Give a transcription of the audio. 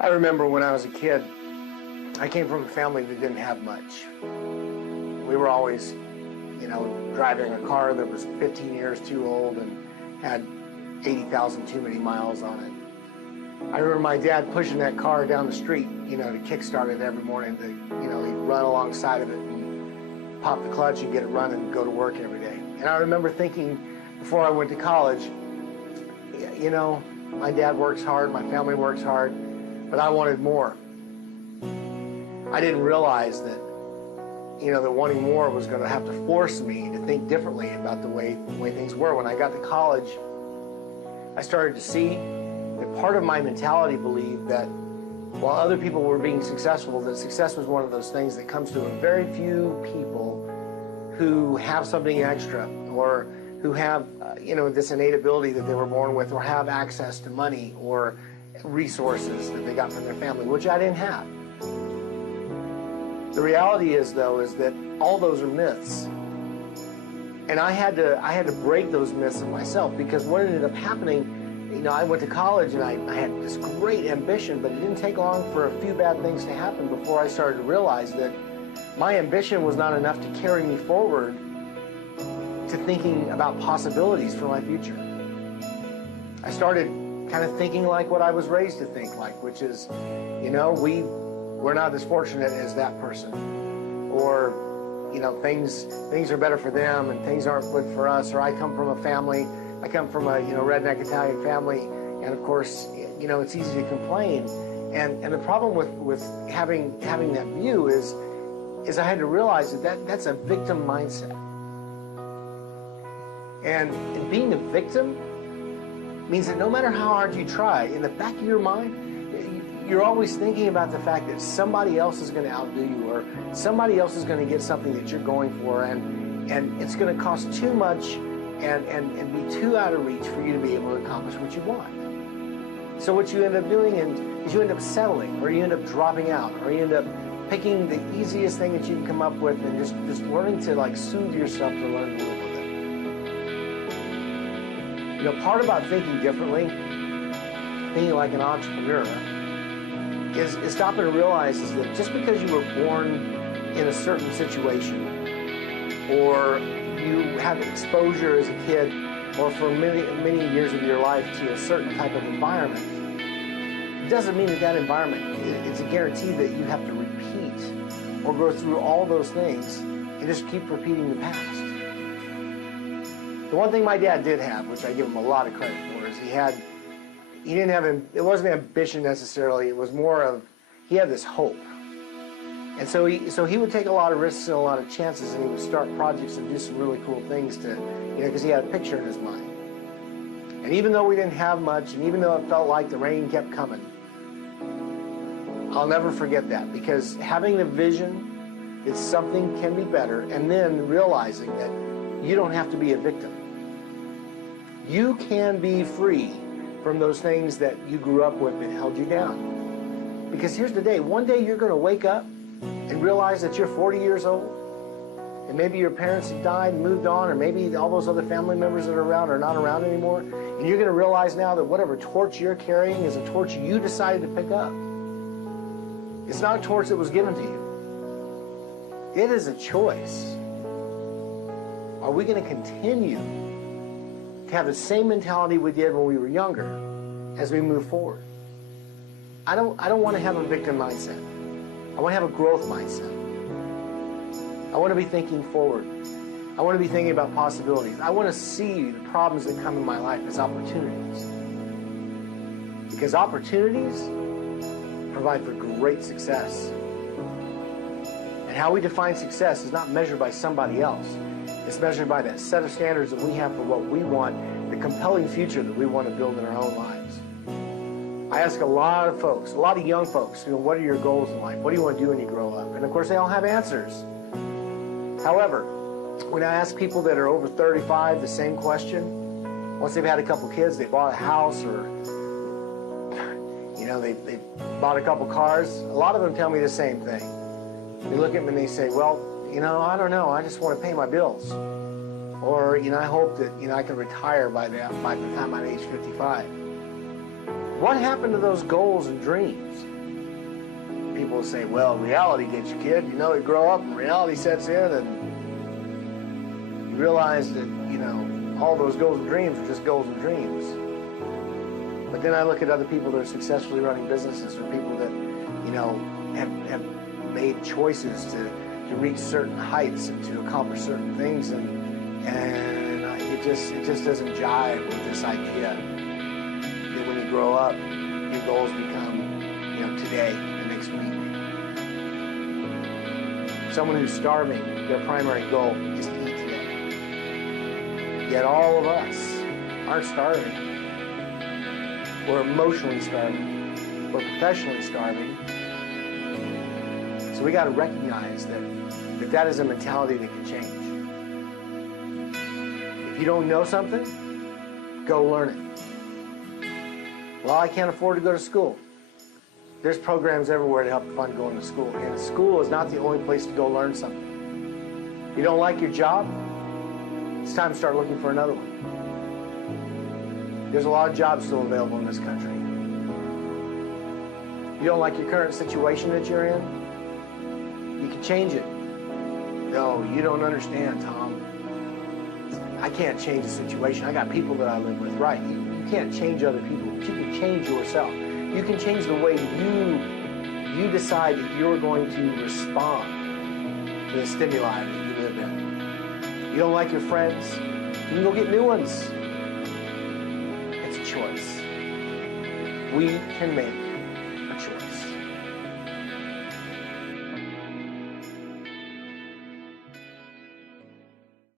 I remember when I was a kid, I came from a family that didn't have much. We were always, driving a car that was 15 years too old and had 80,000 too many miles on it. I remember my dad pushing that car down the street, to kickstart it every morning. He'd run alongside of it and pop the clutch and get it running and go to work every day. And I remember thinking before I went to college, my dad works hard, my family works hard, but I wanted more. I didn't realize that, that wanting more was going to have to force me to think differently about the way things were. When I got to college, I started to see that part of my mentality believed that while other people were being successful, that success was one of those things that comes to a very few people who have something extra, or who have, this innate ability that they were born with, or have access to money or resources that they got from their family, which I didn't have. The reality is, though, is that all those are myths. And I had to break those myths in myself, because what ended up happening, I went to college and I had this great ambition, but it didn't take long for a few bad things to happen before I started to realize that my ambition was not enough to carry me forward to thinking about possibilities for my future. I started kind of thinking like what I was raised to think like, which is, we're not as fortunate as that person, or things are better for them and things aren't good for us. Or I come from a redneck Italian family, and of course, it's easy to complain. And the problem with having that view is I had to realize that's a victim mindset. And being a victim means that no matter how hard you try, in the back of your mind, you're always thinking about the fact that somebody else is going to outdo you, or somebody else is going to get something that you're going for, and it's going to cost too much and be too out of reach for you to be able to accomplish what you want. So what you end up doing is you end up settling, or you end up dropping out, or you end up picking the easiest thing that you can come up with and just learning to soothe yourself to learn to live with it. Part about thinking differently, thinking like an entrepreneur, is stopping to realize is that just because you were born in a certain situation, or you have exposure as a kid, or for many years of your life to a certain type of environment, it doesn't mean that environment is a guarantee that you have to repeat or go through all those things and just keep repeating the past. The one thing my dad did have, which I give him a lot of credit for, is it wasn't ambition necessarily, it was more of, he had this hope. And so he would take a lot of risks and a lot of chances, and he would start projects and do some really cool things because he had a picture in his mind. And even though we didn't have much, and even though it felt like the rain kept coming, I'll never forget that, because having the vision that something can be better, and then realizing that you don't have to be a victim. You can be free from those things that you grew up with that held you down. Because here's the day, one day you're going to wake up and realize that you're 40 years old, and maybe your parents have died and moved on, or maybe all those other family members that are around are not around anymore, and you're going to realize now that whatever torch you're carrying is a torch you decided to pick up. It's not a torch that was given to you. It is a choice. Are we going to continue to have the same mentality we did when we were younger as we move forward? I don't want to have a victim mindset. I want to have a growth mindset. I want to be thinking forward. I want to be thinking about possibilities. I want to see the problems that come in my life as opportunities. Because opportunities provide for great success. And how we define success is not measured by somebody else. It's measured by that set of standards that we have for what we want, the compelling future that we want to build in our own lives. I ask a lot of folks, a lot of young folks, what are your goals in life? What do you want to do when you grow up? And of course, they all have answers. However, when I ask people that are over 35 the same question, once they've had a couple kids, they bought a house, or they bought a couple cars, a lot of them tell me the same thing. They look at me and they say, well, I don't know, I just want to pay my bills. Or, I hope that, I can retire by the time I'm age 55. What happened to those goals and dreams? People will say, well, reality gets you, kid. You know, you grow up and reality sets in and you realize that, you know, all those goals and dreams are just goals and dreams. But then I look at other people that are successfully running businesses or people that, you know, have made choices to reach certain heights and to accomplish certain things, and it just doesn't jive with this idea that when you grow up, your goals become, you know, today, the next week. Someone who's starving, their primary goal is to eat today. Yet all of us aren't starving. We're emotionally starving. We're professionally starving. So we got to recognize that is a mentality that can change. If you don't know something, go learn it. Well, I can't afford to go to school. There's programs everywhere to help fund going to school. And school is not the only place to go learn something. You don't like your job? It's time to start looking for another one. There's a lot of jobs still available in this country. You don't like your current situation that you're in? You can change it. No, you don't understand, Tom. I can't change the situation. I got people that I live with. Right, you can't change other people, but you can change yourself. You can change the way you decide that you're going to respond to the stimuli that you live in. You don't like your friends? You can go get new ones. It's a choice. We can make